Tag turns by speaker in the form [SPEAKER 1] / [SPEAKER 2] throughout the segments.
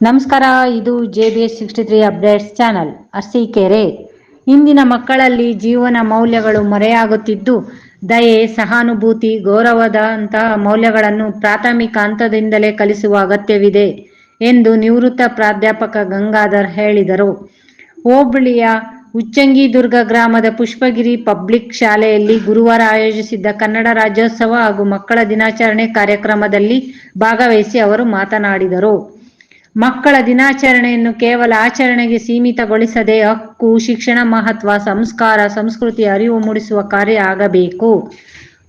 [SPEAKER 1] ನಮಸ್ಕಾರ, ಇದು J B S sixty three updates channel Arsikere ಇಂದಿನ ಮಕ್ಕಳಲ್ಲಿ ಜೀವನ ಮೌಲ್ಯಗಳು ಮರೆಯಾಗುತ್ತಿದ್ದು, ದಯೆ, ಸಹಾನುಭೂತಿ, ಗೌರವದಂತಹ ಮೌಲ್ಯಗಳನ್ನು ಪ್ರಾಥಮಿಕ ಹಂತದಿಂದಲೇ ಕಲಿಸುವ ಅಗತ್ಯವಿದೆ ಎಂದು ನಿವೃತ್ತ ಪ್ರಾಧ್ಯಾಪಕ ಗಂಗಾಧರ್ ಹೇಳಿದರು. ಹೋಬಳಿಯ ಉಚ್ಚಂಗಿದುರ್ಗ ಗ್ರಾಮದ ಪುಷ್ಪಗಿರಿ ಪಬ್ಲಿಕ್ ಶಾಲೆಯಲ್ಲಿ ಗುರುವಾರ ಆಯೋಜಿಸಿದ್ದ ಕನ್ನಡ ರಾಜ್ಯೋತ್ಸವ ಹಾಗೂ ಮಕ್ಕಳ ದಿನಾಚರಣೆ ಕಾರ್ಯಕ್ರಮದಲ್ಲಿ ಭಾಗವಹಿಸಿ ಅವರು ಮಾತನಾಡಿದರು. ಮಕ್ಕಳ ದಿನಾಚರಣೆಯನ್ನು ಕೇವಲ ಆಚರಣೆಗೆ ಸೀಮಿತಗೊಳಿಸದೆ ಹಕ್ಕು, ಶಿಕ್ಷಣ ಮಹತ್ವ, ಸಂಸ್ಕಾರ, ಸಂಸ್ಕೃತಿ ಅರಿವು ಮೂಡಿಸುವ ಕಾರ್ಯ ಆಗಬೇಕು.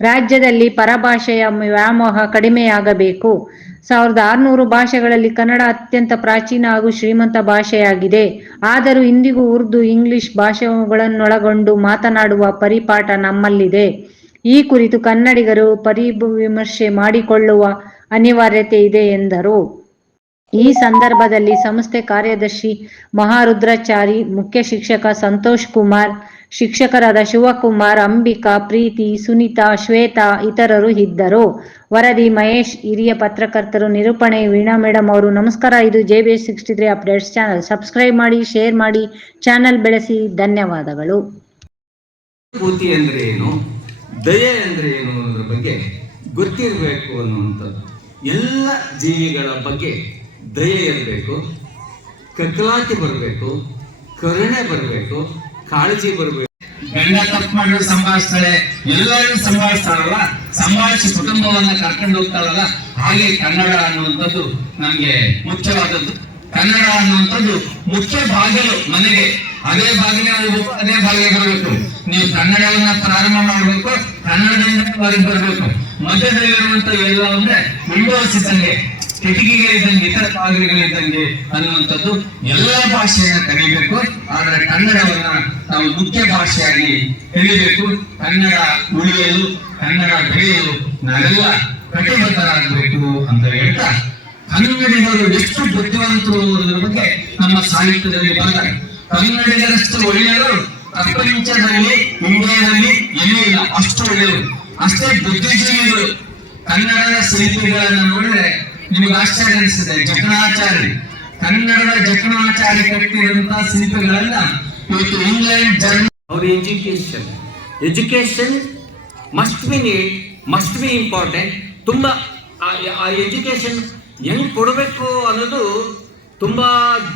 [SPEAKER 1] ರಾಜ್ಯದಲ್ಲಿ ಪರಭಾಷೆಯ ವ್ಯಾಮೋಹ ಕಡಿಮೆಯಾಗಬೇಕು. ಸಾವಿರದ ಆರುನೂರು ಭಾಷೆಗಳಲ್ಲಿ ಕನ್ನಡ ಅತ್ಯಂತ ಪ್ರಾಚೀನ ಹಾಗೂ ಶ್ರೀಮಂತ ಭಾಷೆಯಾಗಿದೆ. ಆದರೂ ಇಂದಿಗೂ ಉರ್ದು, ಇಂಗ್ಲಿಷ್ ಭಾಷೆಗಳನ್ನೊಳಗೊಂಡು ಮಾತನಾಡುವ ಪರಿಪಾಠ ನಮ್ಮಲ್ಲಿದೆ. ಈ ಕುರಿತು ಕನ್ನಡಿಗರು ಪರಿವಿಮರ್ಶೆ ಮಾಡಿಕೊಳ್ಳುವ ಅನಿವಾರ್ಯತೆ ಇದೆ ಎಂದರು. ಈ ಸಂದರ್ಭದಲ್ಲಿ ಸಂಸ್ಥೆ ಕಾರ್ಯದರ್ಶಿ ಮಹಾರುದ್ರಾಚಾರಿ, ಮುಖ್ಯ ಶಿಕ್ಷಕ ಸಂತೋಷ್ ಕುಮಾರ್, ಶಿಕ್ಷಕರಾದ ಶಿವಕುಮಾರ್, ಅಂಬಿಕಾ, ಪ್ರೀತಿ, ಸುನೀತಾ, ಶ್ವೇತಾ ಇತರರು ಇದ್ದರು. ವರದಿ ಮಹೇಶ್, ಹಿರಿಯ ಪತ್ರಕರ್ತರು, ನಿರೂಪಣೆ ವೀಣಾ ಮೇಡಮ್ ಅವರು, ನಮಸ್ಕಾರ. ಇದು J B sixty three updates channel. Subscribe ಮಾಡಿ, ಶೇರ್ ಮಾಡಿ, ಚಾನಲ್ ಬೆಳೆಸಿ. ಧನ್ಯವಾದಗಳು.
[SPEAKER 2] ದಯೆ ಅಂದ್ರೆ ಏನು ಅನ್ನೋದ್ರ ಬಗ್ಗೆ ಗೊತ್ತಿರಬೇಕು ಅನ್ನುವಂಥದ್ದು. ಎಲ್ಲ ಜೀವಿಗಳ ಬಗ್ಗೆ ದಯೆ ಇರಬೇಕು ಕಕ್ಕಲಾಟಿ ಬರಬೇಕು, ಕರುಣೆ ಬರಬೇಕು, ಕಾಳಜಿ ಬರಬೇಕು.
[SPEAKER 3] ಗಂಡ ತಪ್ಪು ಮಾಡಿದ್ರು ಸಂಭಾಷಿಸ್ತಾಳೆ ಎಲ್ಲರೂ ಸಂಭಾಷಿಸ್ತಾರಲ್ಲ ಸಂಭಾಳಿಸಿ ಕುಟುಂಬವನ್ನ ಕರ್ಕೊಂಡು ಹೋಗ್ತಾಳಲ್ಲ? ಹಾಗೆ ಕನ್ನಡ ಅನ್ನುವಂಥದ್ದು ನಮಗೆ ಮುಖ್ಯವಾದದ್ದು. ಕನ್ನಡ ಅನ್ನುವಂಥದ್ದು ಮುಖ್ಯ ಬಾಗಿಲು ಮನೆಗೆ. ಅದೇ ಬಾಗಿಲೇ ಹೋಗ್ಬೇಕು ಅದೇ ಬಾಗಿಲಿಗೆ ಬರಬೇಕು. ನೀವು ಕನ್ನಡವನ್ನ ಪ್ರಾರಂಭ ಮಾಡಬೇಕು, ಕನ್ನಡದಿಂದ ಹೊರಗೆ ಬರಬೇಕು. ಮಧ್ಯದಲ್ಲಿರುವಂತ ಎಲ್ಲ ಅಂದ್ರೆ ವಿಂಡೋಸ್ ಕಿಟಕಿಗಳಿದ್ದಂಗೆ, ಇತರ ಬಾಗಿಲುಗಳಿದ್ದಂಗೆ ಅನ್ನುವಂಥದ್ದು ಎಲ್ಲ ಭಾಷೆಯನ್ನ ಕಲಿಬೇಕು. ಆದರೆ ಕನ್ನಡವನ್ನ ನಾವು ಮುಖ್ಯ ಭಾಷೆಯಾಗಿ ತಿಳಿಬೇಕು. ಕನ್ನಡ ಉಳಿಯಲು, ಕನ್ನಡ ಬೆಳೆಯಲು ನಾವೆಲ್ಲ ಕಟಿಬದ್ಧರಾಗಬೇಕು ಅಂತ ಹೇಳ್ತಾ ಕನ್ನಡಿಗರು ಎಷ್ಟು ಬುದ್ಧಿವಂತರು ಅನ್ನೋದ್ರ ಬಗ್ಗೆ ನಮ್ಮ ಸಾಹಿತ್ಯದಲ್ಲಿ ಬರ್ತಾರೆ ಕನ್ನಡಿಗರಷ್ಟು ಒಳ್ಳೆಯವರು, ಪ್ರಪಂಚದಲ್ಲಿ, ಇಂಡಿಯಾದಲ್ಲಿ ಎಲ್ಲೂ ಇಲ್ಲ, ಅಷ್ಟು ಒಳ್ಳೆಯವರು. ಅಷ್ಟೇ ಬುದ್ಧಿಜೀವಿಗಳು ಕನ್ನಡದ ಶಿಲ್ಪಿಗಳನ್ನ ನೋಡಿದ್ರೆ ನಿಮಗೆ ಆಶ್ಚರ್ಯ ಅನಿಸುತ್ತೆ. ಜಕಣಾಚಾರ್ಯ ಕನ್ನಡದ ಜಕಣಾಚಾರ್ಯ ಕಟ್ಟಿರುವಂತಹ ಶಿಲ್ಪಿಗಳನ್ನ ಇವತ್ತು ಇಂಗ್ಲೆಂಡ್, ಜರ್ಮನಿ
[SPEAKER 2] ಅವ್ರ education education must be need must be important. ತುಂಬ ಆ ಎಜುಕೇಶನ್ ಹೆಂಗ್ ಕೊಡಬೇಕು ಅನ್ನೋದು ತುಂಬ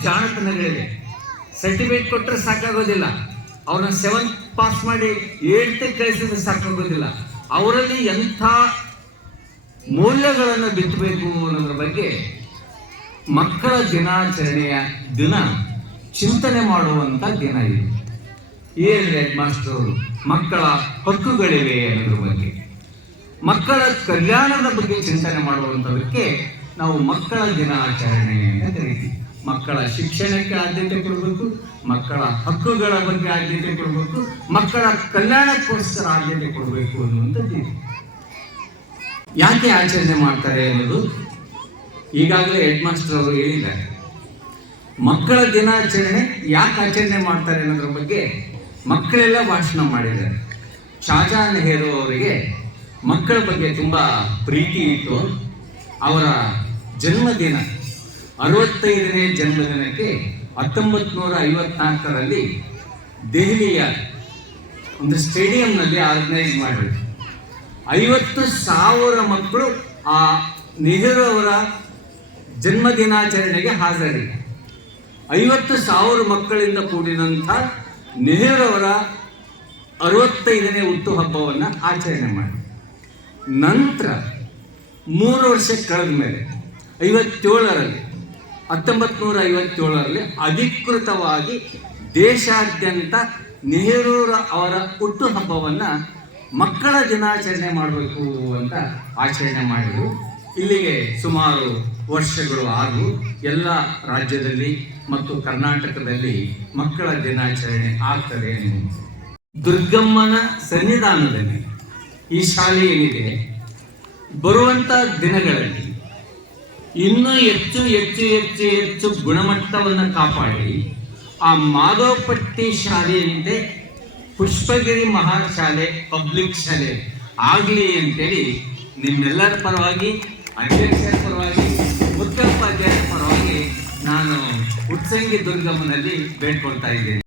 [SPEAKER 2] ಜಾಣತನಗಳಿದೆ ಸರ್ಟಿಫಿಕೇಟ್ ಕೊಟ್ಟರೆ ಸಾಕಾಗೋದಿಲ್ಲ. ಅವ್ರನ್ನ ಸೆವೆಂತ್ ಪಾಸ್ ಮಾಡಿ ಏಳ್ತ್ ಕಳಿಸಿದ್ರೆ ಸಾಕಾಗೋದಿಲ್ಲ. ಅವರಲ್ಲಿ ಎಂಥ ಮೌಲ್ಯಗಳನ್ನು ಬಿತ್ತಬೇಕು ಅನ್ನೋದ್ರ ಬಗ್ಗೆ ಮಕ್ಕಳ ದಿನಾಚರಣೆಯ ದಿನ ಚಿಂತನೆ ಮಾಡುವಂಥ ದಿನ ಇದು. ಏನು ಹೆಡ್ ಮಾಸ್ಟರ್, ಮಕ್ಕಳ ಹಕ್ಕುಗಳಿವೆ ಅನ್ನೋದ್ರ ಬಗ್ಗೆ. ಮಕ್ಕಳ ಕಲ್ಯಾಣದ ಬಗ್ಗೆ ಚಿಂತನೆ ಮಾಡುವಂಥದಕ್ಕೆ ನಾವು ಮಕ್ಕಳ ದಿನಾಚರಣೆ ಅಂತ ಕರಿತೀವಿ. ಮಕ್ಕಳ ಶಿಕ್ಷಣಕ್ಕೆ ಆದ್ಯತೆ ಕೊಡಬೇಕು, ಮಕ್ಕಳ ಹಕ್ಕುಗಳ ಬಗ್ಗೆ ಆದ್ಯತೆ ಕೊಡಬೇಕು, ಮಕ್ಕಳ ಕಲ್ಯಾಣಕ್ಕೋಸ್ಕರ ಆದ್ಯತೆ ಕೊಡಬೇಕು ಅನ್ನುವಂಥದ್ದು. ಯಾಕೆ ಆಚರಣೆ ಮಾಡ್ತಾರೆ ಅನ್ನೋದು ಈಗಾಗಲೇ ಹೆಡ್ ಮಾಸ್ಟರ್ ಅವರು ಹೇಳಿದ್ದಾರೆ. ಮಕ್ಕಳ ದಿನಾಚರಣೆ ಯಾಕೆ ಆಚರಣೆ ಮಾಡ್ತಾರೆ ಅನ್ನೋದ್ರ ಬಗ್ಗೆ ಮಕ್ಕಳೆಲ್ಲ ಭಾಷಣ ಮಾಡಿದ್ದಾರೆ. ಶಾಜಾ ನೆಹರು ಅವರಿಗೆ ಮಕ್ಕಳ ಬಗ್ಗೆ ತುಂಬ ಪ್ರೀತಿ ಇತ್ತು ಅವರ ಜನ್ಮದಿನ, ಅರವತ್ತೈದನೇ ಜನ್ಮದಿನಕ್ಕೆ ಹತ್ತೊಂಬತ್ತು ನೂರ ಐವತ್ನಾಲ್ಕರಲ್ಲಿ ದೆಹಲಿಯ ಒಂದು ಸ್ಟೇಡಿಯಂನಲ್ಲಿ ಆರ್ಗನೈಸ್ ಮಾಡಿದ್ರು. ಐವತ್ತು ಸಾವಿರ ಮಕ್ಕಳು ಆ ನೆಹರು ಅವರ ಜನ್ಮದಿನಾಚರಣೆಗೆ ಹಾಜರಿದೆ ಐವತ್ತು ಸಾವಿರ ಮಕ್ಕಳಿಂದ ಕೂಡಿದಂಥ ನೆಹರು ಅವರ ಅರವತ್ತೈದನೇ ಹುಟ್ಟುಹಬ್ಬವನ್ನು ಆಚರಣೆ ಮಾಡಿ. ನಂತರ ಮೂರು ವರ್ಷ ಕಳೆದ ಮೇಲೆ ಐವತ್ತೇಳರಲ್ಲಿ ಹತ್ತೊಂಬತ್ತು ನೂರ ಐವತ್ತೇಳರಲ್ಲಿ ಅಧಿಕೃತವಾಗಿ ದೇಶಾದ್ಯಂತ ನೆಹರೂರ ಅವರ ಹುಟ್ಟುಹಬ್ಬವನ್ನು ಮಕ್ಕಳ ದಿನಾಚರಣೆ ಮಾಡಬೇಕು ಅಂತ ಆಚರಣೆ ಮಾಡಿದರು. ಇಲ್ಲಿಗೆ ಸುಮಾರು ವರ್ಷಗಳು ಆದವು. ಎಲ್ಲ ರಾಜ್ಯದಲ್ಲಿ ಮತ್ತು ಕರ್ನಾಟಕದಲ್ಲಿ ಮಕ್ಕಳ ದಿನಾಚರಣೆ ಆಗ್ತದೆ ದುರ್ಗಮ್ಮನ ಸನ್ನಿಧಾನದಲ್ಲಿ ಈ ಶಾಲೆ ಏನಿದೆ? ಬರುವಂತ ದಿನಗಳಲ್ಲಿ ಇನ್ನೂ ಹೆಚ್ಚು ಹೆಚ್ಚು ಹೆಚ್ಚು ಹೆಚ್ಚು ಗುಣಮಟ್ಟವನ್ನು ಕಾಪಾಡಿ ಆ ಮಾಧವಪಟ್ಟಿ ಶಾಲೆಯಂತೆ ಪುಷ್ಪಗಿರಿ ಮಹಾಶಾಲೆ ಪಬ್ಲಿಕ್ ಶಾಲೆ. ಆಗಲಿ ಅಂತೇಳಿ ನಿಮ್ಮೆಲ್ಲರ ಪರವಾಗಿ, ಅಧ್ಯಕ್ಷರ ಪರವಾಗಿ ಮುಖ್ಯೋಪಾಧ್ಯಾಯರ ಪರವಾಗಿ ನಾನು ಉತ್ಸಂಗಿ ದುರ್ಗಮ್ಮನಲ್ಲಿ ಬೇಡ್ಕೊಳ್ತಾ ಇದ್ದೇನೆ.